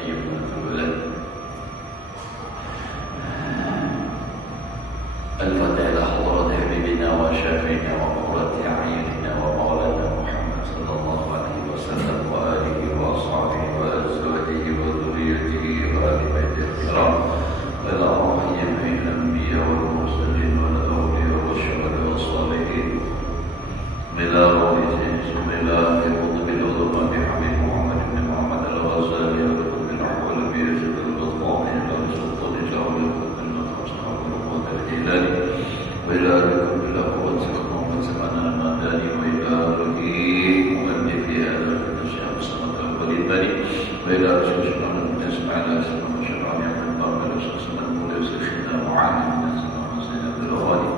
أيها الأولاد الفتح إلى حضرة حبيبنا وشافينا وقرة أعيننا ومولانا محمد صلى الله عليه وسلم وآله وأصحابه وأزواجه وذريته وآل بيته الكرام إلى روحهم من الأنبياء والمرسلين والأولياء والشهداء والصالحين إلى روحهم إلى قطب العلماء بحبيب محمد بن محمد الغزالي وقطب الأحوال بيزيد البطاط إلى سلطان جعل القطب المدرسة والقوة الهلالي وإلى ركب الأقوات محمد سبحان المداني وإلى رهيب مؤلف هذا الشيخ سنة الوليد وإلى رسول الله بن إسماعيل سنة شرعي من بابل سنة المولى شيخنا معاذ بن سنة الأوالي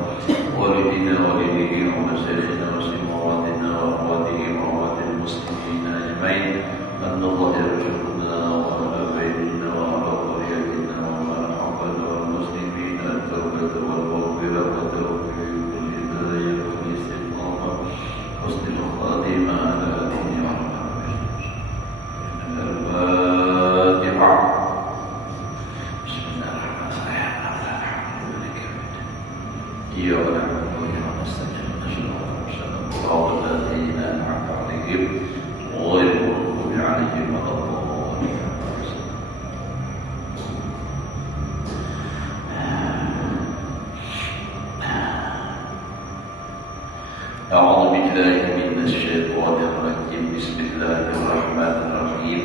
والدينا والديه ومشايخنا وسمواتنا وأمواته وأموات المسلمين أجمعين أن الله يرزقنا وعلى بيتنا وعلى ذريتنا وعلى حبنا والمسلمين التوبة والمغفرة وفي كل هداية والاستقامة حسن الخاتمة على دين محمد. الفاتحة. بسم الله الرحمن الرحيم. إياك نعبد وإياك نستعين اهدنا الصراط الذين أنعمت عليهم غير المغضوب عليهم ولا الضالين. أعوذ بالله من الشيطان الرجيم. بسم الله الرحمن الرحيم.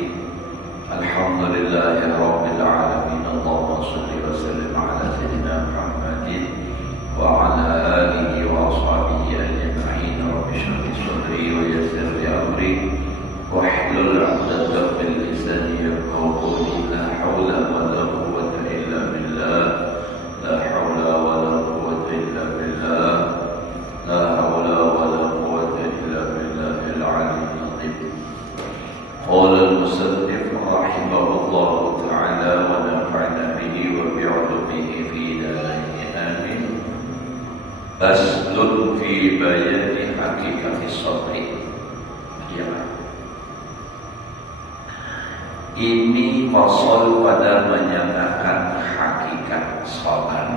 الحمد لله رب العالمين. اللهم صل وسلم على سيدنا محمد وعلى آله وأصحابه أجمعين. رب اشرح لي صدري ويسر لي أمري واحلل عقدة من لساني يفقهوا قولي. لا حول ولا قوة إلا بالله. لا حول ولا قوة إلا بالله. لا حول ولا قوة إلا بالله العلي العظيم. قال المصنف رحمه الله تعالى ونفعنا به وبعلومه في دارين آمين. فصل في بيان حقيقة الصبر. Ini fasal pada menyatakan hakikat sabar.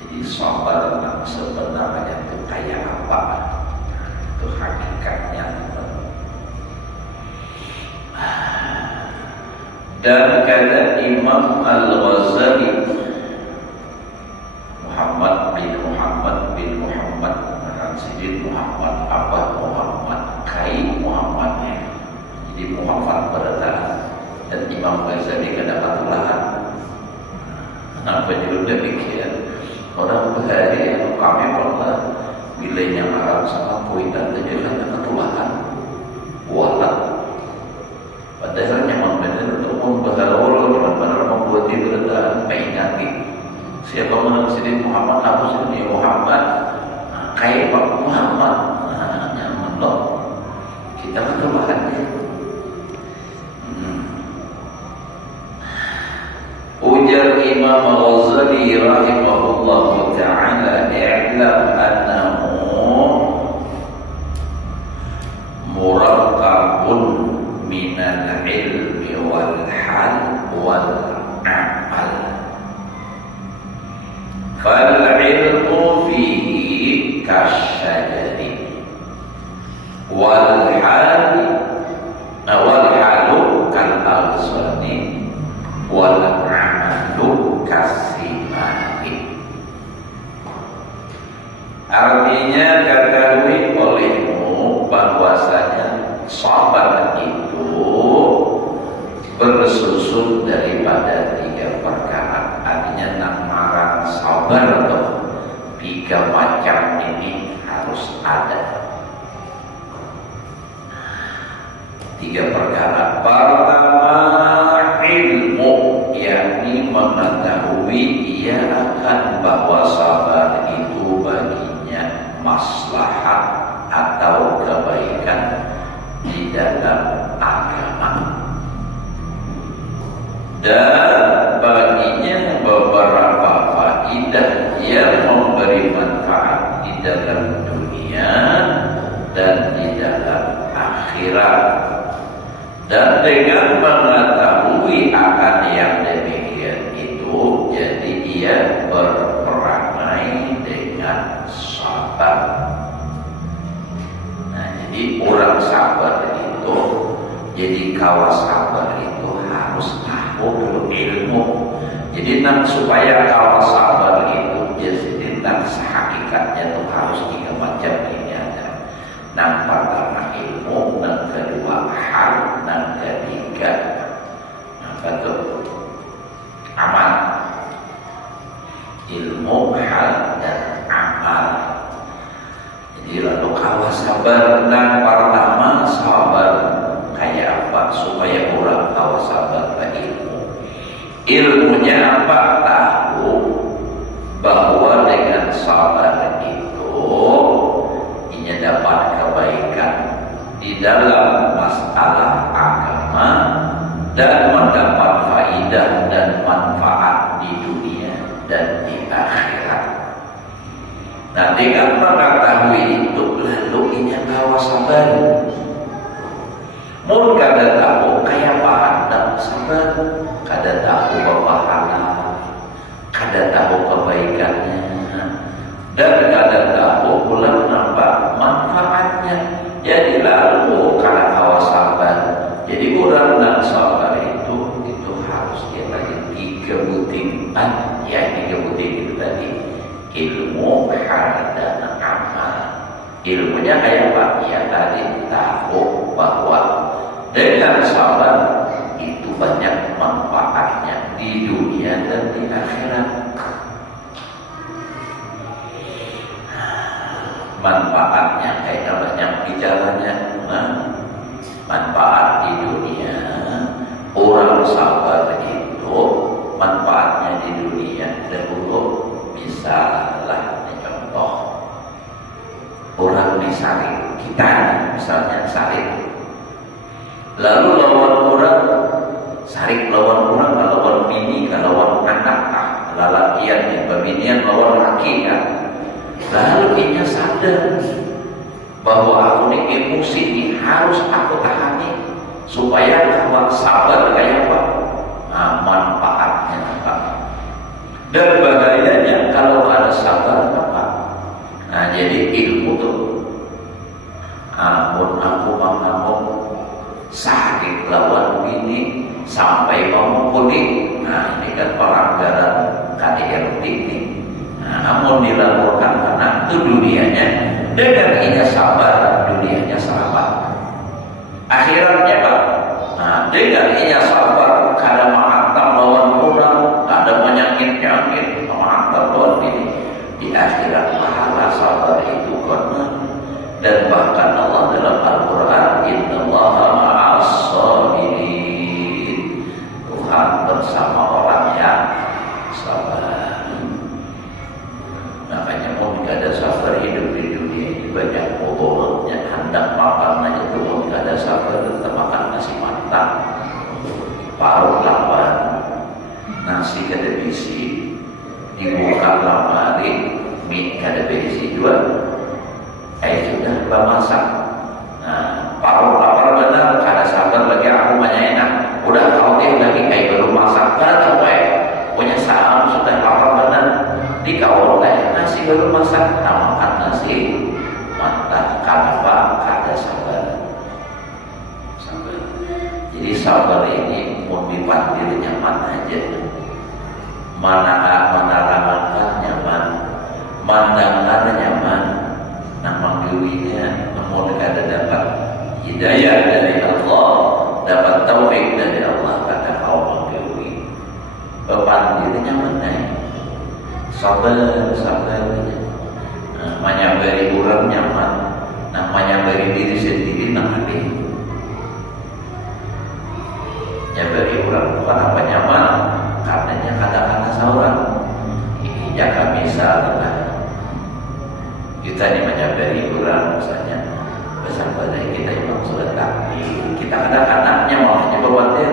Jadi sabar yang sebenarnya itu kayak apa? Itu hakikatnya. Dan kata Imam Al-Ghazali Muhammad bin Muhammad bin Muhammad bin Muhammad Abah Muhammad Kai Muhammadnya. Jadi Muhammad berada dan Imam Ghazali kedapatan apa judul demikian. Orang berhari yang kami pernah wilayahnya Arab sama Kuwait terjadi ketulahan walat. Padahal memang benar untuk membahawa dengan benar membuat ibadah peringati. Siapa menang sini Muhammad Abu Sini Muhammad kayak Pak Muhammad nyaman loh. Kita ketulahannya. Ujar Imam Ghazali rahimahullah ta'ala, i'lam annahu murakkabun minal ilmi wal hal wal amal. Fal ilmu fihi kasyajari wal halu kal alsani wal amalu kasimani. Artinya ketahui olehmu bahwasanya sabar itu bersusun daripada tiga perkara. Artinya namaran sabar itu tiga macam ini harus ada. Tiga perkara. Pertama ilmu, yakni mengetahui ia akan bahwa sabar itu baginya maslahat atau kebaikan di dalam agama, dan baginya beberapa faidah yang memberi manfaat di dalam dunia dan di dalam akhirat. Dan dengan mengetahui kawas sabar itu harus tahu dulu ilmu. Jadi supaya kawas sabar itu jadi hakikatnya itu harus 3 macam ini ada. Yang pertama ilmu, yang kedua hal, yang ketiga amal. Ilmu, hal, dan amal. Jadi lalu kawas sabar. Yang pertama sabar kayak apa supaya orang kawas sabar ke ilmu. Ilmunya apa? Tahu bahwa dengan sabar itu ini dapat kebaikan di dalam masalah agama dan mendapat faidah dan manfaat di dunia dan di akhirat. Nah, dengan mengetahui itu lalu ini kawas sabar. Mun kada tahu kayak apa sabar, kada tahu pahala, kada tahu kebaikannya, dan kada tahu pula nampak manfaatnya. Jadi lalu kada kawas sabar. Jadi orang yang sabar itu harus dia lagi 3 butiran, ya 3 butiran itu tadi. Ilmu, hal, dan amal. Ilmunya kayak apa? Ya tadi tahu bahwa dengan sabar itu banyak manfaatnya di dunia dan di akhirat. Manfaatnya kayak banyak bicaranya. Manfaat di dunia, orang sabar itu manfaatnya di dunia dahulu. Misalnya contoh orang disaring, kita misalnya saring, lalu lawan orang saring, lawan orang lawan bini, lawan anak, lalakian, pembinian lawan laki kan. Lalu ia sadar bahwa aku ini emosi ini harus aku tahani supaya kawan sabar kayak apa? Manfaatnya apa? Dan bahayanya kalau ada sabar apa? Nah, jadi ilmu tuh ampun aku mau sakit lawan bini sampai mau kulit. Nah, ini kan pelanggaran KDRT ini. Nah, namun dilaporkan karena itu dunianya. Dengan ia sabar, dunianya selamat. Akhiratnya Pak. Nah, dengan ia sabar, kada menghantam lawan orang, kada menyakit-nyakit, menghantam lawan ini. Di akhirat pahala sabar itu benar. Dan bahkan Allah dalam Al-Quran, Innallaha ma'as sabirin. Tuhan bersama orang yang sabar. Makanya mau kada sabar hidup di dunia ini banyak bobolnya, hendak makan aja tuh mau kada sabar tetap makan nasi mantap, paruh lapan, nasi kada bisi, dibuka lemari, mie kada bisi juga, sudah masak. Nah, paruh lapar benar, kada sabar lagi aku banyak enak, udah kau lagi kayak belum masak, kada tahu punya saham sudah lapar benar. Di kawal nasi baru masak, makan nasi mantap. Kenapa? Kada sabar. Jadi sabar ini mau dipanggil nyaman aja. Mana ramankan nyaman, mandangan nyaman. Nah manggiwinya namun kada dapat hidayah dari Allah, dapat taufik dari Allah kada kau manggiwi. Panggil nyaman sabar. Namanya beri orang nyaman, namanya beri diri sendiri nanti. Ya beri orang bukan apa nyaman, karenanya kata-kata seorang. Ya kami salah. Kita ini menyabari orang misalnya bersama kita memang sudah takdir. Kita kadang-kadangnya malah coba khawatir.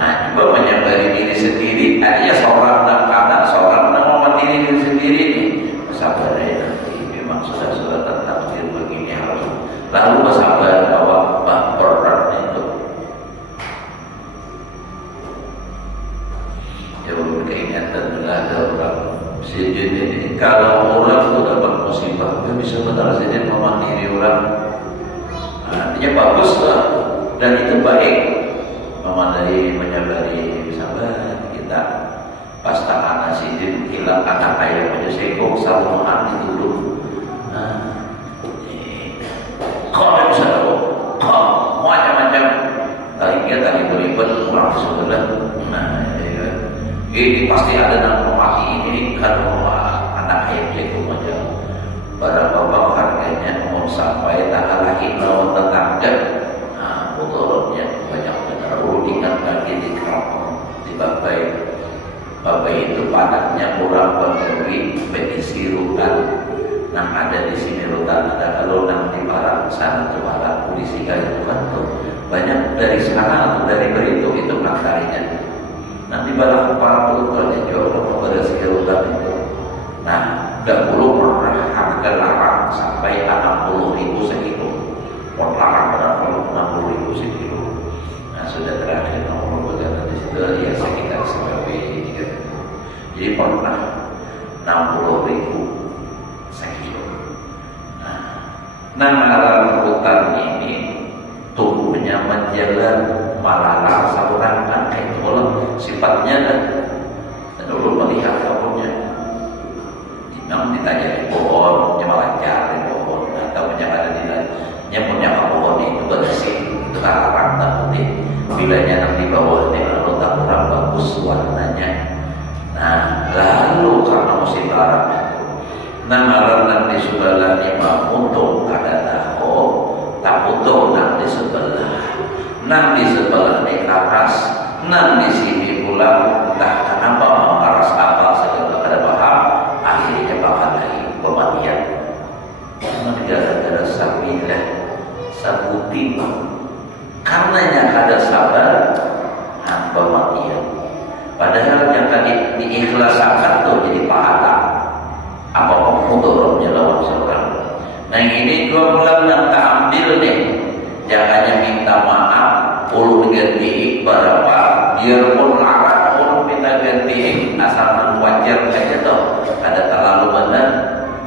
Nah, coba menyabari diri sendiri. Artinya seorang dan kanan, seorang diri sendiri nih, bersabar nanti memang sudah takdir begini harus. Lalu bersabar bahwa berat itu. Jauh keingatan adalah ada orang sejid ini. Kalau orang sudah dapat musibah, dia bisa benar saja memandiri orang. Artinya bagus lah dan itu baik. Pas tangan sidin hilang anak ayam aja sekong saluman itu dulu. Kalau bisa macam-macam tadi beribad kurang sebelah. Ini pasti ada yang mati ini kalau anak ayam sekong aja. Berapa harganya mau sampai tanggal lagi lawan tetangga. Motornya banyak benar. Ingat lagi di kampung di Babai itu panaknya kurang berdiri petisi rutan. Nah ada di sini rutan ada kalau nang di barat sana tuh barat polisi kayak itu kan tuh banyak dari sana atau dari Beritung itu mataharinya. Nanti barat para pelukannya jual bersih rutan itu. Nah dahulu pernah harga larang sampai 60.000 sekilo. Larang berapa 60.000 sekilo. Nah sudah terakhir nomor berjalan di situ ya sekitar 9 gitu. Jadi pernah 60.000 sekilo. Nah alam hutan ini tumbuhnya menjalar malalar saluran kan kayak bola sifatnya dan dulu melihat pohonnya. Memang ditanya di pohon, malah cari pohon atau yang ada di dalamnya punya pohon itu bersih itu larang tak putih. Bilanya nanti bawah ini lalu tak kurang bagus warnanya. Nah lalu karena musim larang nang di sebelah lima untung ada tahu tak untung nang di sebelah di atas nang di sini pula entah kenapa mengaras apa segala ada paham akhirnya bakal lagi kematian karena gara-gara sabilah sabuti karenanya ada sabar kematian padahal yang tadi diikhlaskan tuh jadi pahala apa mudorotnya lawan seorang. Nah ini 2 bulan yang tak ambil deh. Jangannya minta maaf, perlu diganti berapa? Biarpun larang, perlu minta ganti. Asal wajar saja toh. Ada terlalu benar,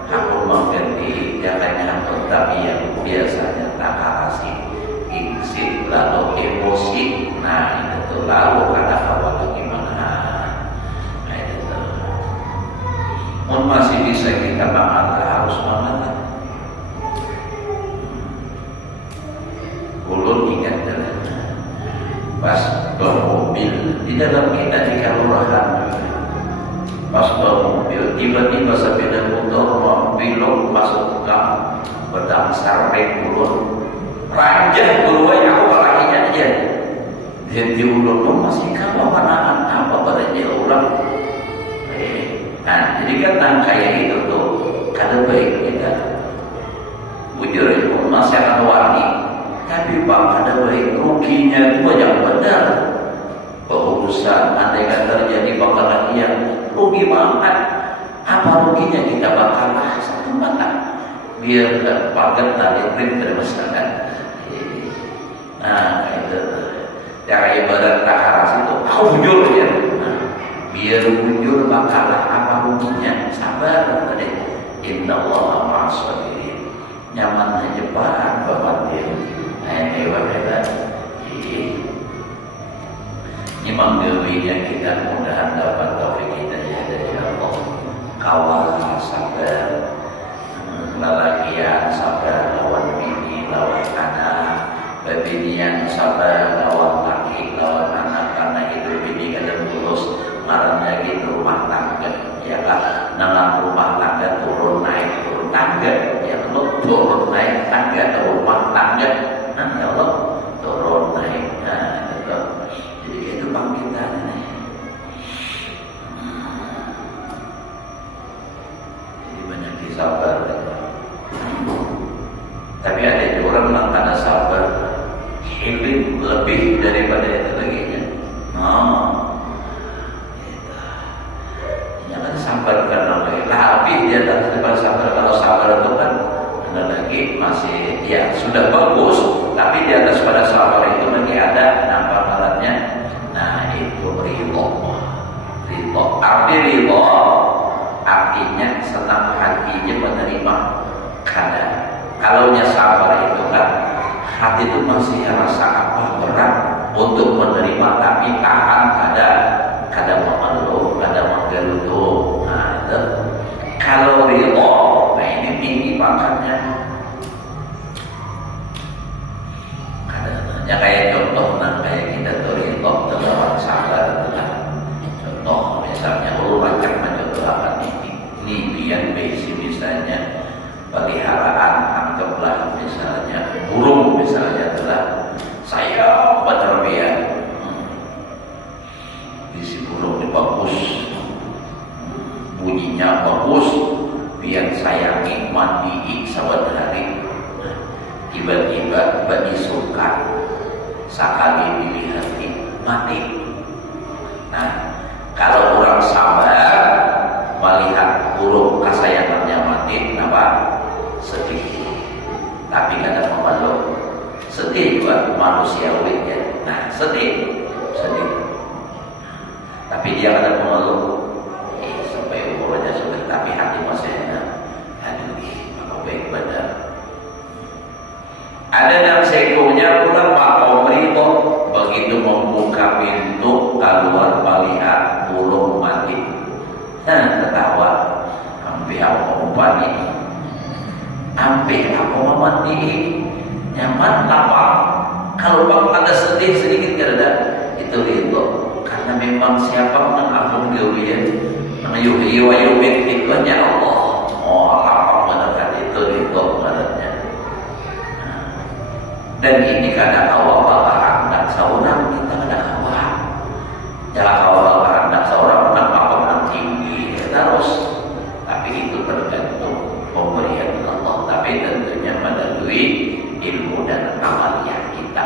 aku mau ganti. Jangannya aku tapi yang biasanya tak arasi, insip lalu emosi. Nah itu lalu karena awal gimana? Masih bisa kita mengalah harus mengalah. Ulun ingat dalam pas bermobil di dalam kita di kelurahan pas bermobil tiba-tiba sepeda motor belok masuk ke bedang sarek ulun ranjah keluar aku balakinya aja dan di ulun masih kalah manaan apa badannya ulang. Nah, jadi kan kayak itu tuh kada baik kita. Bujur itu masih akan warni, tapi bang kada baik ruginya itu banyak benar. Berurusan andai kan terjadi bakalan yang rugi banget. Apa ruginya kita bakalah satu mata biar pagar tadi krim termasakan. Nah, itu cara ibadat takaras itu aku bujur ya. Biar bujur bakalah apa ruginya sabar tadi innallaha ma'as-sabirin nyaman aja pak bapak ini berbeda ini menggawinya kita mudahan dapat taufik kita ya dari Allah kawal sabar lelakian sabar lawan bini lawan anak bebinian sabar lawan laki lawan anak karena hidup ini kadang tulus marahnya gitu rumah tangga ya kan nama rumah tangga turun naik turun tangga ya Allah turun naik tangga ke rumah tangga nah ya Allah turun naik nah gitu. Jadi itu bangkitan ini jadi banyak disabar tapi ada juga orang yang karena sabar hidup lebih daripada itu lagi sabar karena lebih dia tak sabar kalau sabar itu kan ada lagi masih ya sudah bagus tapi di atas pada sabar itu lagi ada nampak alatnya nah itu ridho arti ridho artinya senang hatinya menerima karena kalau sabar itu kan hati itu masih rasa apa berat untuk menerima tapi tahan ada kadang mengeluh, kadang menggeluh. Nah, itu kalau ridho, nah ini tinggi pangkatnya. Kadang-kadang kayak contoh, nah kayak kita tuh ridho terlalu sabar, contoh misalnya macam mencontohkan ini biar basic misalnya peliharaan, anggaplah misalnya burung misalnya adalah saya berterbian. Isi burung ini bagus, bunyinya bagus, biar sayangi mandi saban hari. Tiba-tiba disuka sekali dilihat mati. Nah, kalau orang sabar melihat burung kesayangannya mati, kenapa? Sedih. Tapi kadang mengeluh. Sedih juga manusiawi ya. Nah, sedih. Tapi dia kadang mengeluh. Sampai umurnya sudah, tapi hati masih ada. Aduh, apa baik benar. Ada yang sekonya pulang Pak Komri kok begitu membuka pintu keluar melihat burung mati. Ketawa. Hampir aku mati. Hampir aku mati. Nyaman lapar. Kalau bang ada sedih sedikit ada itu. Karena memang siapa menang ampun gawian menayuh itu hanya Allah. Oh lapar benar itu beratnya. Dan ini kadang awal hendak seorang kita kadang awal. Jangan awal hendak seorang menang tinggi terus. Tapi itu tergantung pemberian Allah. Tapi tentunya melalui ilmu dan amalnya kita.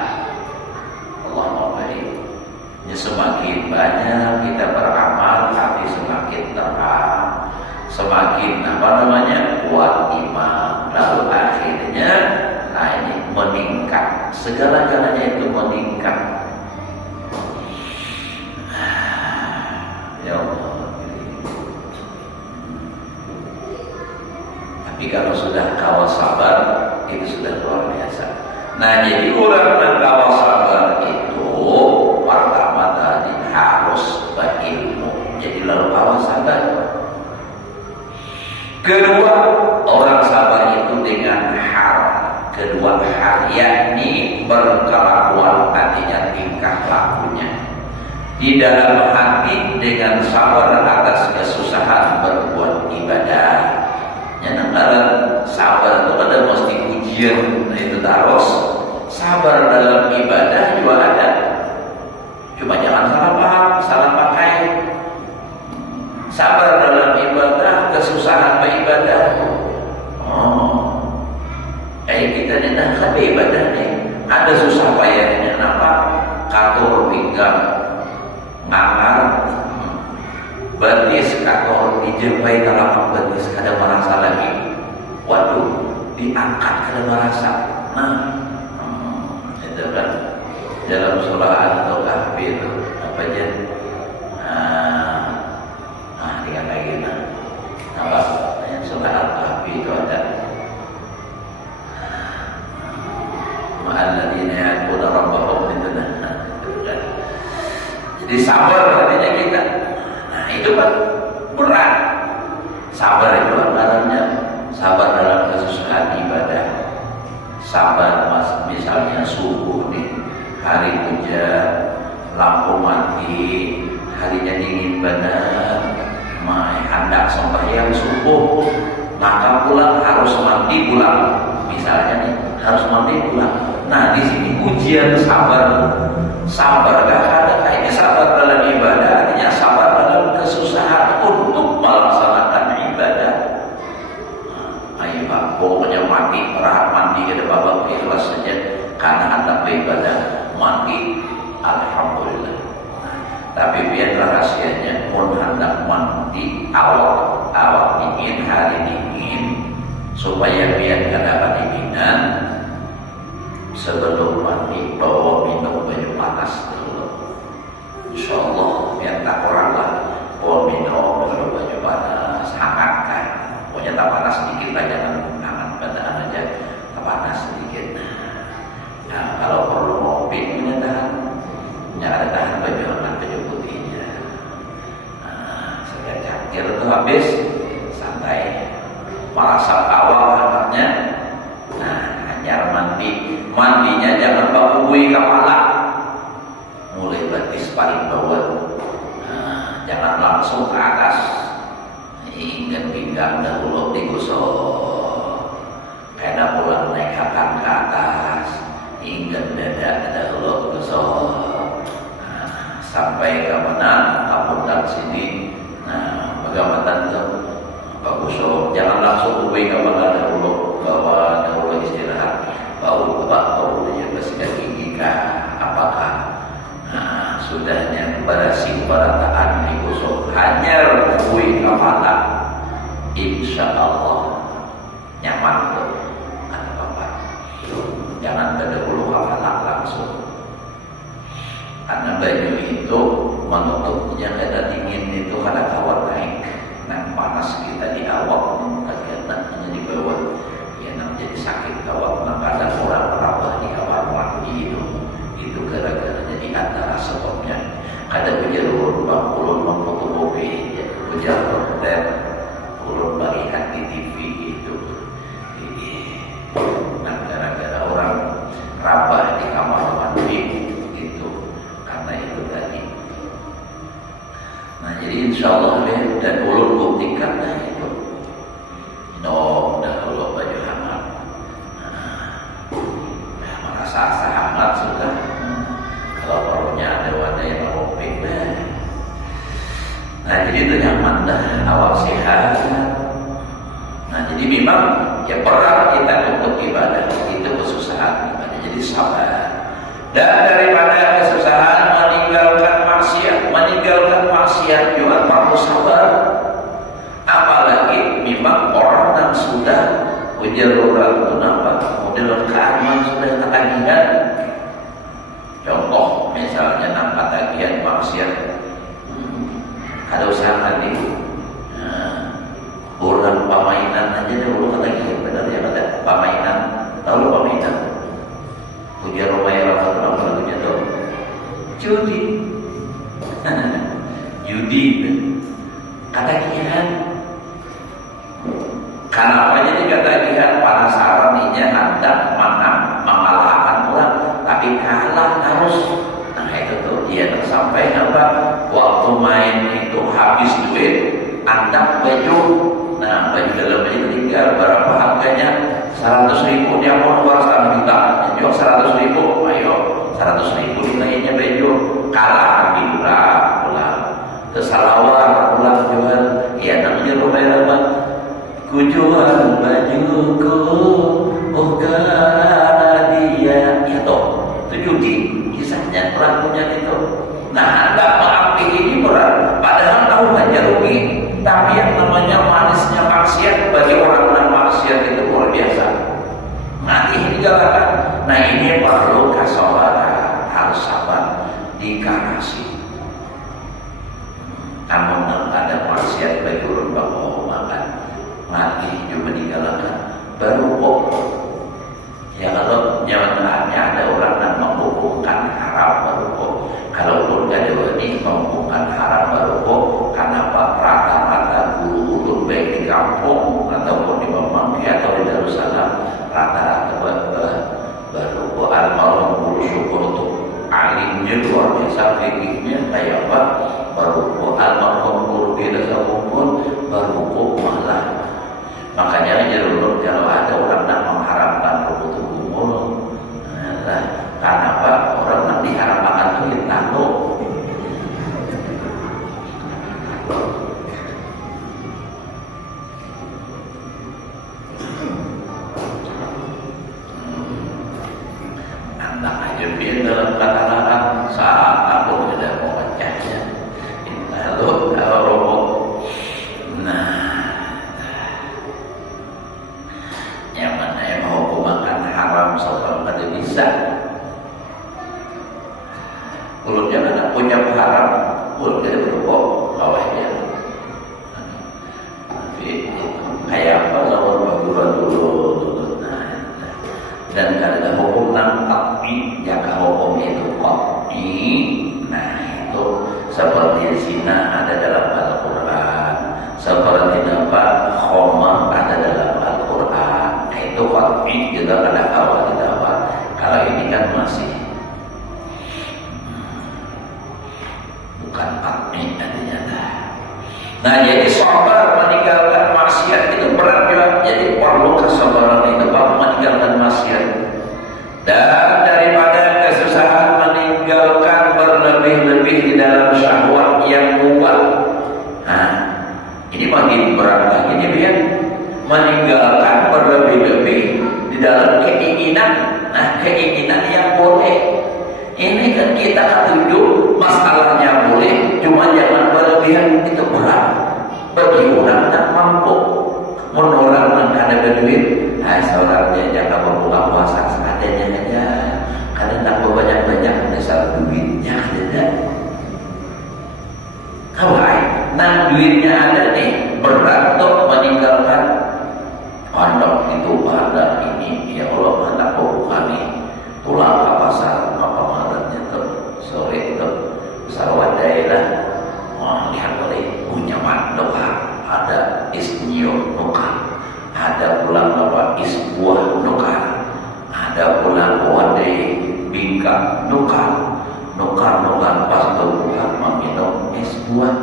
Allah memberi. Semakin banyak kita beramal, hati semakin terang, semakin kuat iman. Lalu akhirnya ini meningkat, segala-galanya itu meningkat. Ya Allah. Tapi kalau sudah kawal sabar, itu sudah luar biasa. Nah, jadi orang yang kawal sabar itu pertama tadi harus berilmu. Jadi lalu kawal sabar. Kedua, orang sabar itu dengan hal. Kedua hal, yakni berkelakuan, artinya tingkah lakunya. Di dalam hati dengan sabar atas kesusahan berbuat ibadah. Yang antara sabar itu ada mesti ujian, itu harus sabar dalam ibadah juga ada. Cuma jangan salah paham, salah pakai. Sabar dalam ibadah, kesusahan beribadah. Kita ni nak ibadah ni ada susah payahnya. Kenapa? Katur pinggang, ngangar, betis katur dijempai telapak betis kada merasa lagi. Waduh, diangkat kada merasa. Nah, itu kan dalam surah Al-Kahfi itu apa aja? Tinggal lagi apa? Yang surah Al-Kahfi itu ada. Alladzina ya'buduna rabbahum bitanah. Jadi sabar artinya kita. Nah, itu kan berat. Sabar itu artinya sabar dalam kesusahan ibadah. Sabar misalnya subuh nih, hari hujan, lampu mati, harinya dingin benar, hendak sembahyang subuh, maka pulang harus mandi pulang. Misalnya nih, harus mandi pulang. Nah, di sini ujian sabar. Sabar gak ada kayaknya sabar dalam ibadah, artinya sabar dalam kesusahan untuk melaksanakan ibadah. Ayo Pak, pokoknya mati, rahat mandi ke depan ikhlas saja karena hendak beribadah mandi. Alhamdulillah. Tapi biar rahasianya pun hendak mandi awal dingin, hari dingin, supaya biar gak dapat dinginan. Sebelum mandi bawa minum baju panas dulu. InsyaAllah biar tak kurang lah. Bawa minum baju panas, hangatkan. Pokoknya tak panas sedikit lah, jangan hangat badan aja, tak panas sedikit. Nah, kalau perlu ngopi punya tahan, ada tahan baju hangat, baju putihnya. akhir itu habis santai, malah awal kamarnya. Nah, hanya mandinya jangan babui kepala, mulai batis paling bawah. Nah, jangan langsung ke atas, ingat pinggang dahulu digosok, karena pulang naik akan ke atas, ingat dada dahulu gosok. Nah, sampai ke mana? Kapundak sini. Nah, bagaimana tuh? Bagusok, jangan langsung ubay ke bawah dahulu, istirahat. Bau dia bersihkan gigi kah? Apakah? Nah, sudahnya berasing berataan digosok, hanya ubay kepala, insya Allah nyaman tuh, ada apa? Jangan berdahulu kepala langsung, karena baju itu menutupnya karena dingin itu kada kawat naik. Nah, panas kita di awal, kegiatannya di bawah, ya jadi sakit kawat. Maka ada orang merabah di kawat mandi itu gara-gara jadi antara sebabnya. Ada berjalur ulun memfotokopi, berjalur dan ulun melihat di TV itu. Nah, gara-gara orang rabah di kamar mandi itu, karena itu tadi. Nah, jadi insya Allah dan ulun buktikan itu. Dah Allah baju hangat. Merasa hangat sudah. Kalau perutnya ada wadah yang lopek dah. Nah, jadi itu nyaman dah, awal sehat. Nah, jadi memang ya berat kita untuk ibadah itu kesusahan ibadah. Jadi sabar. Dan daripada kesusahan meninggalkan maksiat juga perlu sabar. Apalagi memang orang yang sudah ujarurat itu nampak model keamanan sudah ketagihan. Contoh misalnya nampak tagihan maksiat, ada usaha tadi. Orang pemainan aja dulu ketagihan, benar ya kata pemainan. Tahu pemainan? Ujar Romaya Rasulullah lagunya tuh judi. Judi ketagihan. Kenapa jadi ketagihan? Penasaran ninya hendak mengalahkan orang, tapi kalah terus. Nah, itu tuh dia sampai apa? Waktu main itu habis duit, hendak baju. Nah, baju dalam baju tinggal berapa harganya? 100.000, dia mau 200 juta, jual 100.000, ayo 100.000 nilainya baju, kalah pulang, tersalawar pulang jual, ya namanya Romaya apa? Ku jual bajuku, karena dia, ya toh, itu judi, kisahnya lagunya itu. Nah, hendak mengambil ini berat, padahal tahu aja rugi. Tapi yang namanya manisnya maksiat bagi orang yang maksiat itu luar biasa. Nanti digalakkan. Nah, ini perlu kesabaran, harus sabar dikarasi. Namun ada maksiat bagi orang bawa makan, mati juga digalakkan. Baru kok. Ya kalau nyamannya ada orang yang menghukumkan haram baru kok. Kalau pun ada ini menghukumkan haram baru kok. Kenapa rata-rata guru baik di kampung ataupun di Bambang atau di Darussalam rata-rata baru kok almarhum guru syukur untuk alimnya luar biasa, fikihnya kayak apa, baru kok almarhum guru kita pun baru kok malah. Makanya dulu kalau ada orang yang mengharamkan rumput umur, kenapa orang yang diharamkan itu ditangguh? Anak aja biar dalam kata larang saat aku sudah mau pecahnya. Lalu kalau rokok, yang mana yang mau makan haram setelah pada bisa. Mulutnya ada punya haram, mulutnya berokok bawahnya. Tapi kayak apa lawan baguran dulu. Dan ada hukum tapi jika hukum itu qat'i, nah itu seperti zina ada dalam Al-Quran, ini kita ada awal tidak awal. Kalau ini kan masih bukan takmi artinya. Nah jadi sabar meninggalkan maksiat itu berat juga. Jadi perlu kesabaran itu meninggalkan maksiat. Dan daripada kesusahan meninggalkan berlebih-lebih di dalam syahwat yang mubah. Nah, ini makin berat lagi nih biar meninggalkan berlebih-lebih di dalam keinginan. Nah, keinginan yang boleh. Ini kan kita tujuh masalahnya boleh, cuma jangan berlebihan, itu berat bagi orang tak mampu. Orang yang kada duit, hai saudaranya jaga berbuka puasa seadanya aja. Kadang tak banyak-banyak besar duitnya ada. Kawan, nah duitnya ada nih, berat tuh meninggalkan. Anak itu ada ini, ya Allah anak bukan nih. Pulang ke pasar, apa malamnya tuh sore itu besar wadai lah. Wah lihat boleh punya doa, ada isnyo doa, ada pulang apa is buah doa, ada pulang wadai bingka doa, doa pas tuh buka meminum es buah.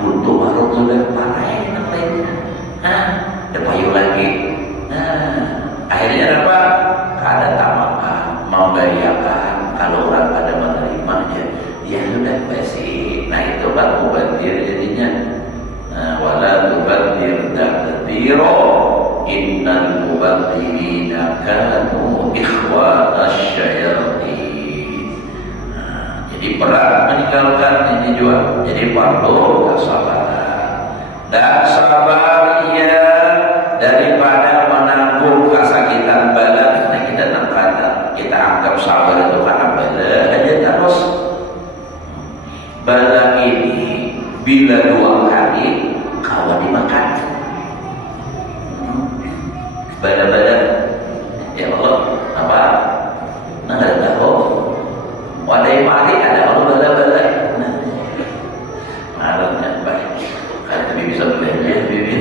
Butuh baru sudah parah yang lainnya. Depayu lagi. Akhirnya apa? Ada tamak membayarkan. Kalau orang pada menerimanya, dia sudah basi. Nah itu kan mubadir jadinya. Wala tubadir taqdiro innal mubadirina kanu ikhwanas syayatin. Jadi berat meninggalkan ini juga. Jadi perlu kesabaran. Dan sabar ia daripada menanggung kesakitan bala. Nah kita kita anggap sabar itu karena bala aja terus. Bala ini bila 2 kali kawan dimakan. Bala-bala ya Allah apa? Nah ada tahu. Wadai mari ada Allah bala-bala. Nah, malamnya baik. Tapi bisa belajar bibi.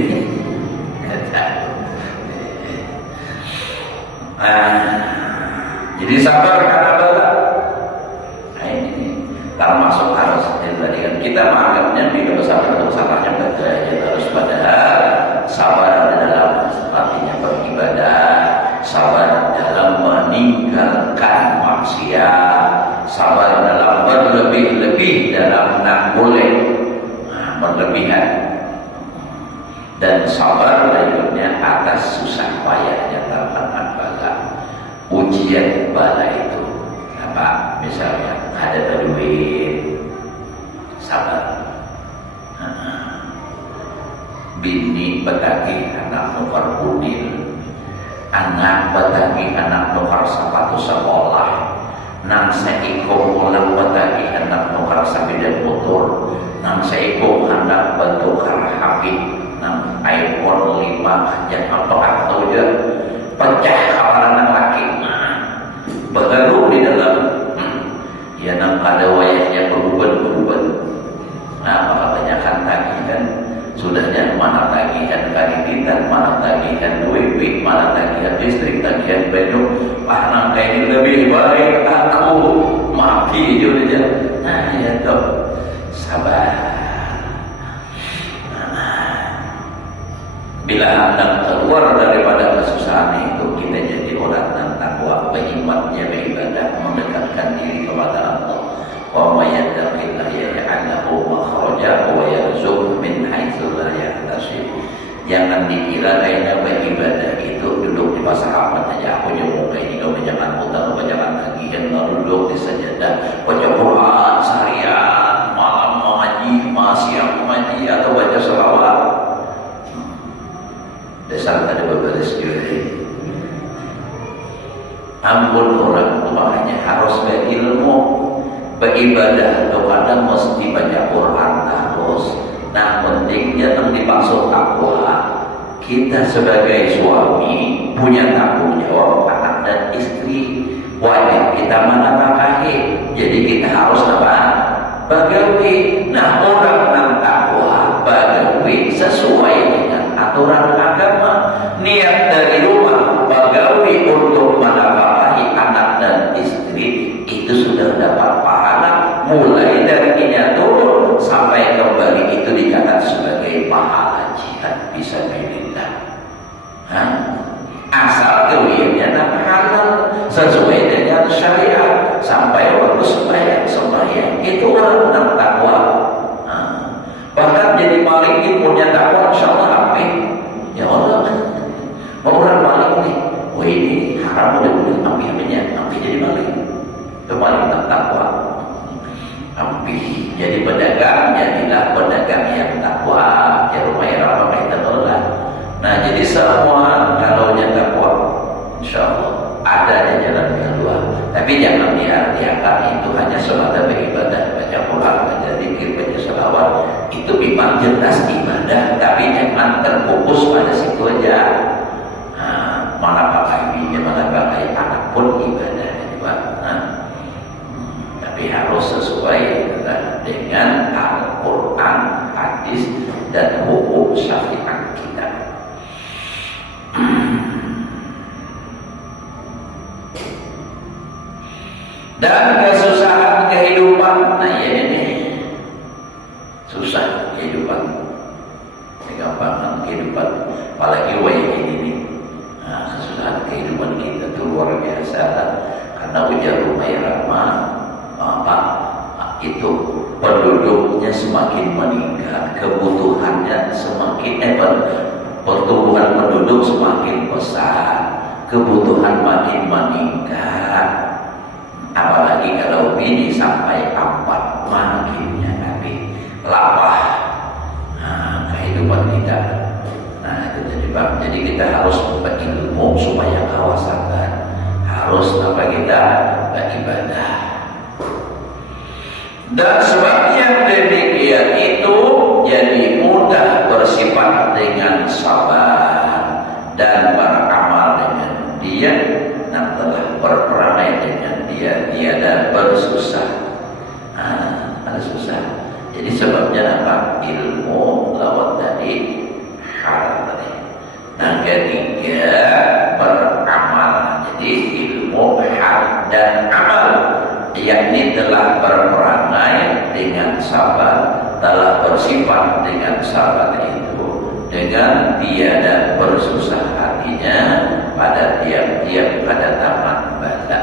Jadi sabar karena bala. Nah ini termasuk harus tadi kan kita menganggapnya tidak sabar untuk salahnya baca harus padahal sabar dalam artinya beribadah, sabar dalam meninggalkan maksiat, sabar dalam berlebih-lebih dalam tak boleh berlebihan, dan sabar berikutnya atas susah payahnya terkena bala. Ujian bala itu apa? Misalnya ada duit, sabar. Bini betagi anak nukar budil, anak betagi anak nukar sepatu sekolah, nang seiko ulang betagi anak nukar sepeda motor, nang seiko anak bertukar HP, nang iPhone 5 yang apa atau je pecah kapal anak laki, bergeru di dalam, ya nang kada wayahnya berubah. Nah maka tanyakan tagihan, sudahnya mana tagihan kredit, mana tagihan WP, mana tagihan listrik, tagihan benuk, nang ini lebih baik aku mati juga. Nah ya toh sabar. Bila hendak keluar daripada kesusahan itu, kita jadi orang yang takwa, berimannya beribadah, mendekatkan diri kepada Allah. Wa may yattaqillah yaj'al lahu makhraja wa yarzuqhu min haitsu la yahtasib. Jangan dikira kayaknya beribadah itu duduk di pasar aman aja. Aku nyuruh kayak ini, kau jangan utang, kau jangan tagihan, lalu duduk di sajadah, baca Quran seharian, malam mengaji, siang mengaji atau baca selawat. Dasar ada berbaris juga. Ampun orang itu makanya harus berilmu, beribadah atau kadang mesti baca Quran terus. Nah pentingnya tentang dimaksud takwa. Kita sebagai suami punya tanggung jawab anak dan istri, wajib kita menafkahi. Jadi kita harus apa? Bagawi. Nah orang yang takwa bagawi sesuai dengan aturan agama. Niat dari rumah bagawi bisa pilihlah. Asal kewirnya halal sesuai dengan syariat sampai waktu sembahyang itu orang benar takwa. Bahkan jadi maling ini punya takwa, insya Allah apa? Ya Allah, mau orang maling nih, wah ini haram udah ambil jadi maling. Itu maling tak takwa. Ambil jadi pedagang, jadilah pedagang yang takwa. Ya lumayan apa kita nolak. Nah jadi semua kalau takwa, insya Allah ada di jalan keluar. Tapi jangan diartikan itu hanya semata beribadah, baca Quran, baca zikir, baca selawat. Itu memang jelas ibadah, tapi jangan terfokus pada situ aja. Mana pakai bini, mana pakai anak pun ibadah juga. Tapi harus sesuai dengan Al-Quran, hadis, dan hukum syariat kita. Dan kesusahan kehidupan, nah ini susah kehidupan, kegampangan kehidupan, apalagi ini nih. Nah, kesusahan kehidupan kita itu luar biasa, karena ujar rumah ramah, itu penduduknya semakin meningkat, kebutuhannya semakin pertumbuhan penduduk semakin besar, kebutuhan makin meningkat. Apalagi kalau ini sampai 4 makinnya Nabi lapah kehidupan kita. Nah itu jadi kita harus berilmu supaya kawasan, harus kita beribadah. Dan sebab yang demikian itu jadi mudah bersifat dengan sabar dan beramal dengan dia, dan telah berperangai dengan dia tiada bersusah. Ada susah. Jadi sebabnya apa? Ilmu lawan tadi hal tadi. Nah ketiga beramal. Jadi ilmu hal dan amal, yakni telah berperangai dengan sabar, telah bersifat dengan sabar itu dengan tiada bersusah, artinya pada tiap-tiap ada tamat bala.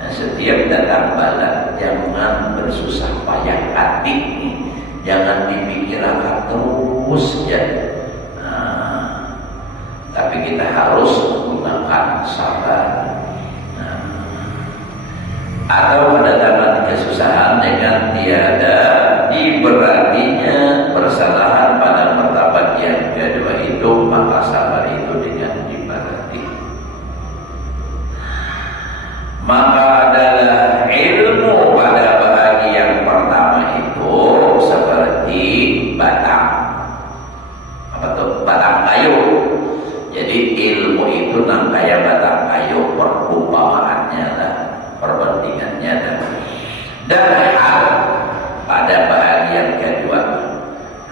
Nah, setiap datang bala jangan bersusah payah hati, jangan dipikirkan terus ya. Tapi kita harus menggunakan sabar. Atau pada tamat kesusahan dengan tiada diberatinya persalahan pada martabat yang kedua itu, maka sabar itu dengan diberati. Maka adalah ilmu pada bahagian pertama itu seperti batang, apa tuh? Batang kayu. Jadi ilmu itu kayak batang kayu, perumpamaannya lah, perbandingannya dan hal pada bahagian kedua.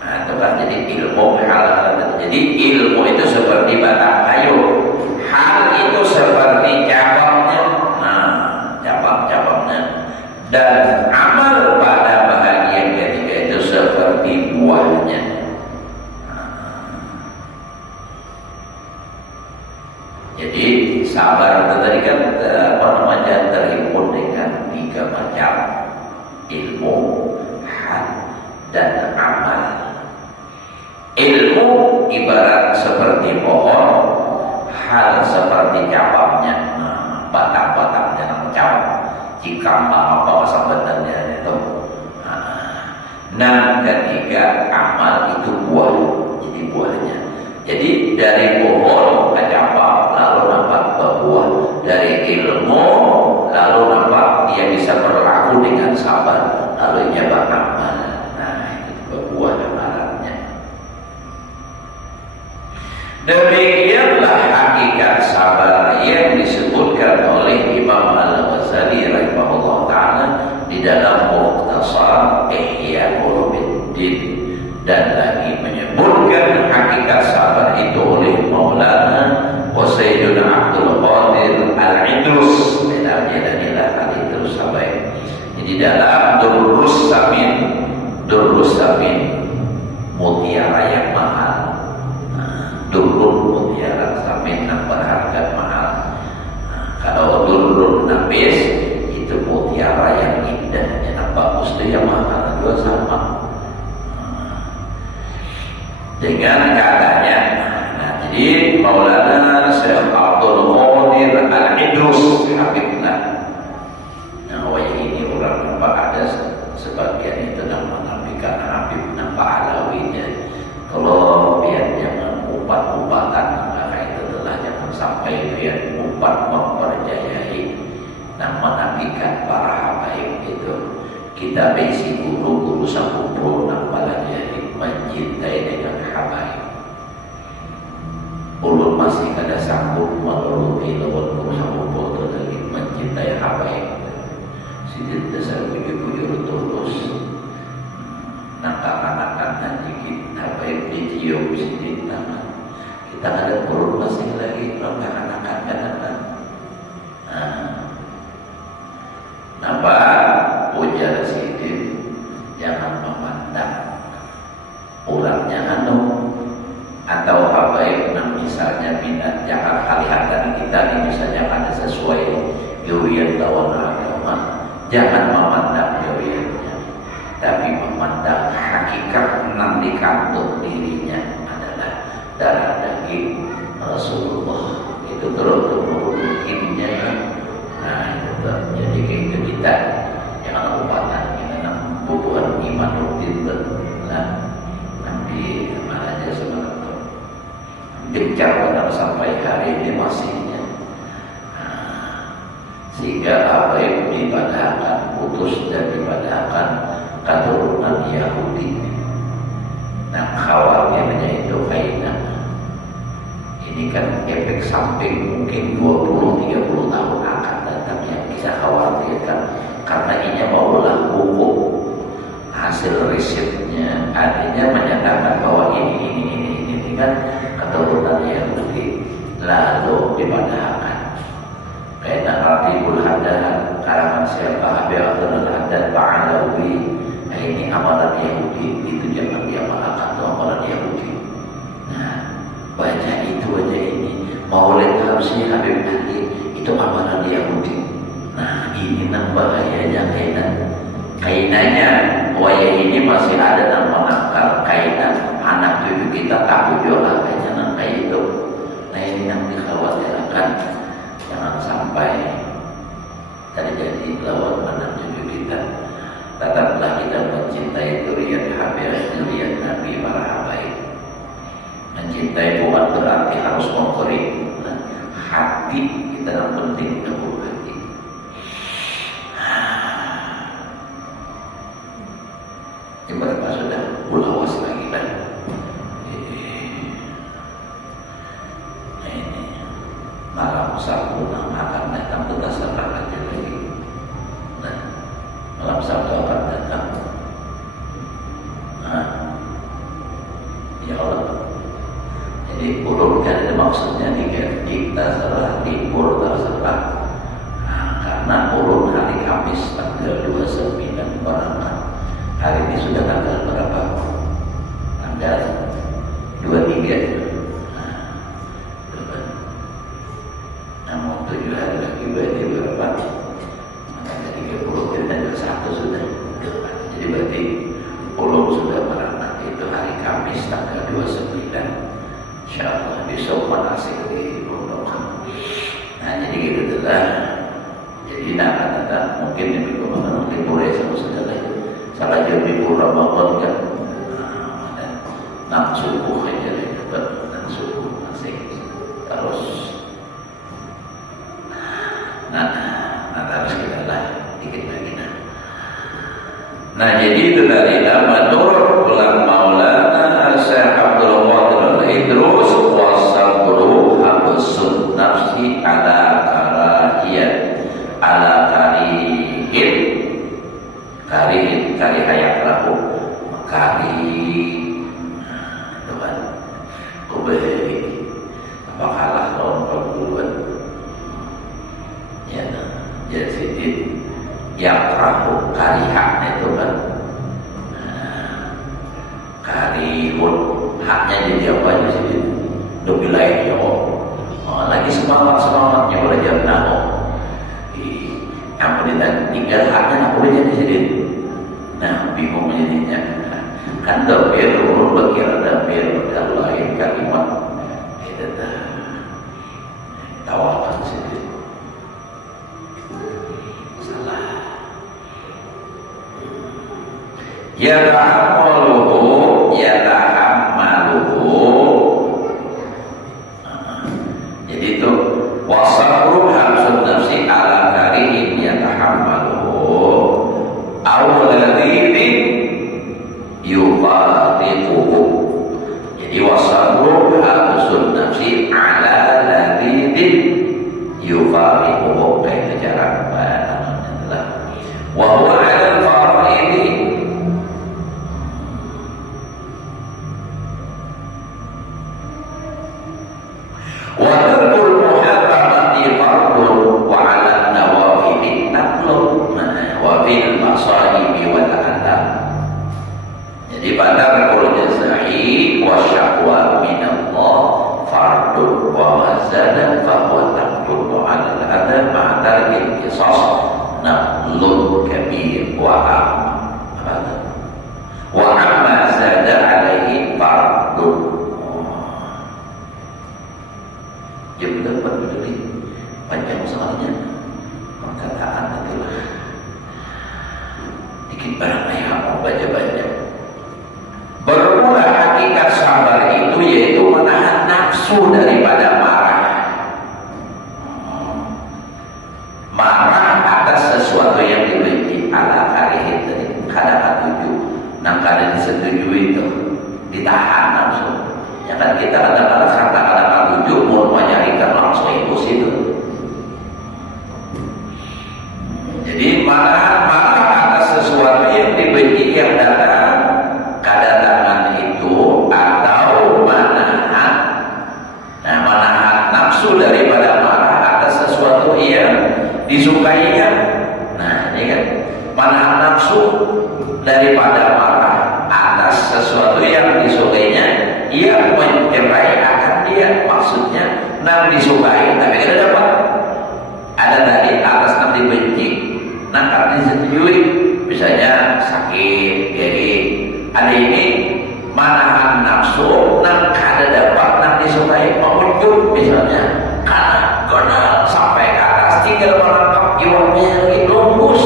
Nah, itu kan jadi ilmu hal. Jadi ilmu itu seperti batang kayu, hal itu seperti cabangnya. Nah, cabang-cabangnya. Dan amal pada bahagian ketiga itu seperti buahnya. Jadi sabar tadi kan terhimpun dengan 3 macam ilmu, hal, dan amal. Ilmu ibarat seperti pohon, hal seperti cabangnya, batang-batangnya cabang, jika apa sambatannya itu. Nah, ketiga amal itu buah, jadi buahnya. Jadi dari pohon ke cabang, lalu nampak buah. Dari ilmu, lalu nampak dia bisa berlaku dengan sabar, lalu ia beramal. Nah, itu buah amalannya. Demikianlah hakikat sabar yang disebutkan oleh Imam Al-Ghazali rahimahullah ta'ala di dalam Mukhtasar Ihya Ulumuddin. Dan lagi menyebutkan hakikat sabar itu oleh Maulana Sayyiduna Abdul Qadir Al-Idrus. Al-Idrus sampai jadi dalam Durrus Samin, mutiara yang mahal. habis, itu mutiara yang indah, yang bagus itu yang mahal juga sama. Dengan katanya, nah jadi Maulana Syekh Abdul Qadir Al-Idrus Habibullah. Nah, ini orang nampak ada sebagian itu yang menampilkan Habib nampak alawinya. Kalau biar jangan umpat-umpatan, maka itu telah jangan sampai biar umpat mempercayai dan menampilkan para habaib itu. Kita besi guru-guru sampul namanya mencintai dengan habaib. Ulun masih kada sanggup meluluhi lawan guru sampul itu lagi mencintai habaib. Sidit dasar bujur-bujur tulus. Nakal-nakal nanti kita habaib dicium sidit tangan. Kita ada ulun masih lagi nakal-nakal kadang-kadang. Nampak ujar sidit jangan memandang orangnya atau habaib misalnya minat jangan kelihatan kita ini misalnya ada sesuai yoyan lawan agama, jangan memandang yoyannya, tapi memandang hakikat yang di kantong dirinya adalah darah daging Rasulullah. Itu terus mungkinnya. Nah itu jadi itu kita jangan upatan kita bubuhan iman rutin lah nanti mana aja sebenarnya gencar pada sampai hari ini masihnya. Sehingga apa yang dipadahkan putus dan dipadahkan keturunan Yahudi. Nah khawatirnya itu kaitan ini kan efek samping mungkin 20-30 tahun akan datang yang bisa khawatirkan karena ini maulah buku hasil risetnya artinya menyatakan bahwa ini kan keturunan Yahudi lalu dipadahkan kayak Ratibul Haddad karangan siapa Habib Abdul Haddad Ba'alawi. Nah ini amalan Yahudi itu jangan diamalkan itu amalan Yahudi. Nah baca itu aja ini Maulid harusnya Habib Ali itu amalan Yahudi. Nah ini bahayanya kainannya waya ini masih ada nama nakal kainan anak cucu kita takut juga kayaknya kayak itu. Nah ini yang dikhawatirkan jangan sampai terjadi lawan anak cucu kita. Tetaplah kita mencintai durian Habib, durian Nabi para habaib. Mencintai bukan berarti harus memberi hati kita yang penting untuk hati. Ini berapa sudah ulawas lagi kan? Ini malam Sabtu akan datang kita serahkan lagi. Nah, malam Sabtu akan datang. Ya Allah. Jadi urutkan itu maksudnya kita serah libur terserah. Karena urut hari Kamis tanggal 29 berangkat. Hari ini sudah tanggal berapa? Tanggal 23. Namun 7 hari lagi berarti berapa? Tanggal 30 kita tanggal 1 sudah. Jadi berarti ulum sudah berangkat itu hari Kamis tanggal 29. InsyaAllah besok manasik di pondok. Nah jadi gitu itulah. Jadi nak mungkin ini kemana libur ya sama saudara. Salah jauh libur Ramadan kan. Nak subuh aja dapat nak subuh masih terus. Nah harus kita lah dikit lagi nah. Nah jadi itu dari menurut ulang Maulana Syekh Abdul Qadir Al-Idrus wasabru habsun nafsi ala karahiyat ala kari hayak rahu Tuhan kuberi apa kalah tahun perburuan ya jadi sedikit yang rahu karihak itu kan karihun haknya jadi apa aja sih lebih lain ya lagi semangatnya belajar nano meninggal haknya nak boleh jadi sini. Nah, bingung jadinya. Kan dapir urut berkira dapir kalau lain kalimat kita tawakan sendiri. Salah. Yatahammaluhu. Jadi itu wasabru hamsun nafsi ala karihin yatahammaluhu awladidin yufariquhu. Jadi wasabru hamsun nafsi ala ladidin yufariquhu. Kayak cara adalah wa huwa ala al-faraidi wa tarkul muharramati fardun wa 'ala an-nawafili naflun wa fil masahibi wal adab. Jadi batarkul jazai wa syaqwa min Allah fardun wa mazada fa huwa naflun wa 'ala al-adab ma'a tarkil qisas naflun kabir wa amma zada alaihi fardun. Dia mendapat peduli panjang soalnya perkataan itulah dikit barang yang mau baca-baca. Bermula hakikat sabar itu yaitu menahan nafsu daripada marah. Marah atas sesuatu yang dibenci ala karihin dari kada tuju. Nah kada disetujui itu ditahan nafsu. Ya kan kita kadang-kadang kata kada tuju mau menyarikan langsung itu situ. Jadi marah atas sesuatu yang dibenci yang datang kedatangan itu atau menahan nafsu daripada marah atas sesuatu yang disukainya. Nah ini kan menahan nafsu daripada marah atas sesuatu yang disukainya, ia mencerai akan dia, maksudnya nang disukai tapi kita dapat ada tadi atas nang dibenci nang kan disetujui, misalnya sakit jadi ada ini menahan nafsu nang kada dapat nang disukai mengunjung misalnya karena sampai ke atas tinggal menangkap iwaknya lagi lumus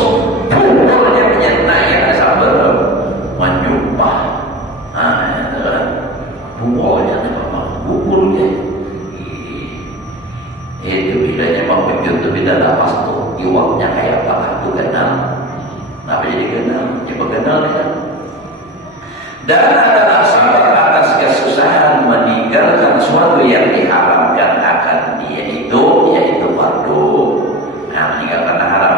pukulnya menyenai ada sambil menyumpah. Nah itu kan pukulnya pukulnya itu bedanya mengunjung itu beda lapas tuh iwaknya kayak apa tuh kenal. Kenapa jadi kenal? Coba kenal ya. Dan adalah sabar atas kesusahan meninggalkan sesuatu yang diharamkan akan dia itu yaitu fardu. Nah, meninggalkan haram.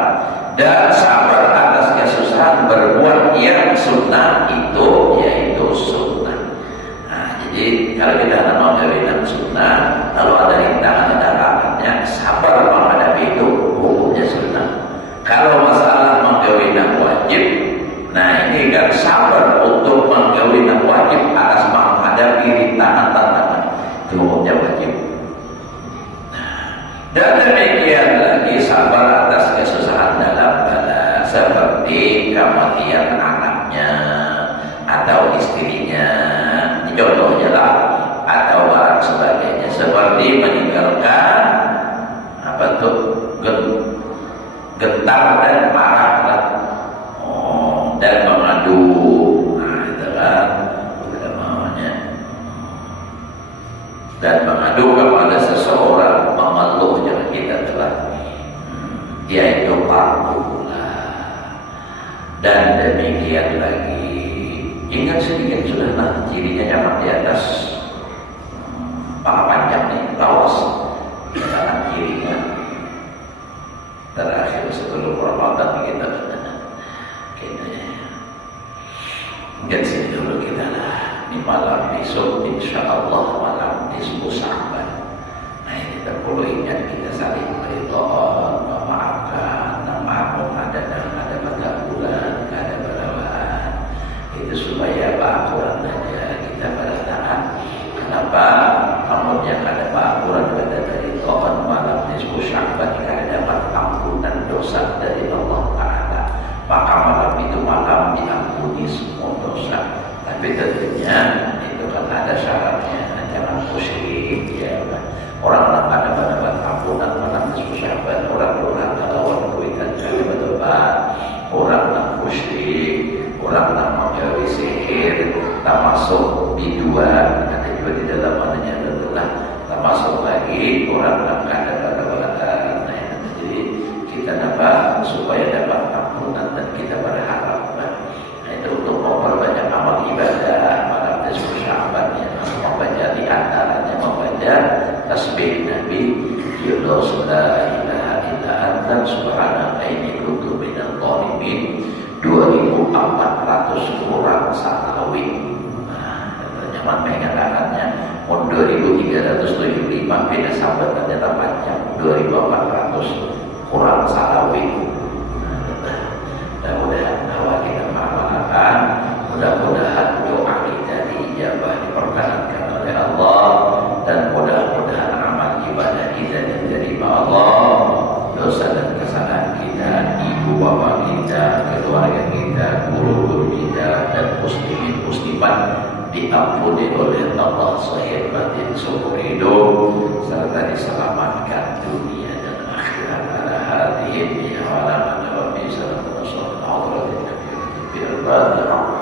Dan sabar atas kesusahan berbuat yang sunnah itu yaitu sunnah. Nah, jadi kalau kita mau mengawinan sunnah, lalu ada rintangan ada larangannya, sabar menghadapi itu hukumnya sunnah. Kalau masalah mengawinan wajib, nah ini kan sabar untuk mengawinan wajib atas menghadapi rintangan tantangan itu hukumnya wajib. Dan demikian lagi sabar atas kesusahan dalam bala seperti kematian anaknya atau istrinya, contohnya lah, atau barang sebagainya, seperti meninggalkan apa tuh gentar dan marah lah. Dan mengadu, nah itu kan ada maunya. Dan mengadu kepada seseorang mengeluh yang kita telah dia itu fardu. Dan demikian lagi, ingat sedikit sudah nah cirinya nyaman di atas paha panjang nih, lawas kanan kirinya. Terakhir sebelum Ramadan kita ingat sini dulu kita lah di malam besok insyaallah malam nisfu Sya'ban. Nah ini kita perlu ingat kita saling beritahu memaafkan, maafkan ada dan ada pada bulan, ada balawan itu supaya Al-Quran saja kita pada taat. Kenapa? Namun yang ada Al-Quran ada dari Tuhan malam nisfu Sya'ban kita dapat ampunan dosa dari Allah Ta'ala. maka malam itu malam diampuni semua dosa. Tapi tentunya itu kan ada syaratnya, jangan musyrik ya. Orang ada pada ampunan malam sahabat, orang lawan kuitan kali betul-betul, orang musyrik, orang menjauhi sihir, termasuk biduan, ada juga di dalam adanya adalah termasuk lagi orang ada pada jadi kita dapat supaya dapat ampunan dan kita berharap. Nah, itu untuk memperbanyak amal ibadah malam nisfu Sya'ban ya, membaca di antaranya membaca tasbih Nabi Yunus la ilaha illa anta subhanaka inni kuntu minadh dhalimin 2400 kurang salawat. Nah, terjemahan mengatakannya 2375 beda sahabat ternyata panjang 2400 kurang salawat. Mudah-mudahan bahwa kita mengamalkan, mudah-mudahan doa kita diijabah diperkenankan oleh Allah, dan mudah-mudahan amal ibadah kita diterima Allah. Dosa dan kesalahan kita, ibu bapak kita, keluarga kita, guru-guru kita, dan muslimin muslimat diampuni oleh Allah sahih batin seumur hidup, serta diselamatkan dunia dan akhirat. Ala hadhihi wa ala man wa bi sallallahu alaihi wa sallam.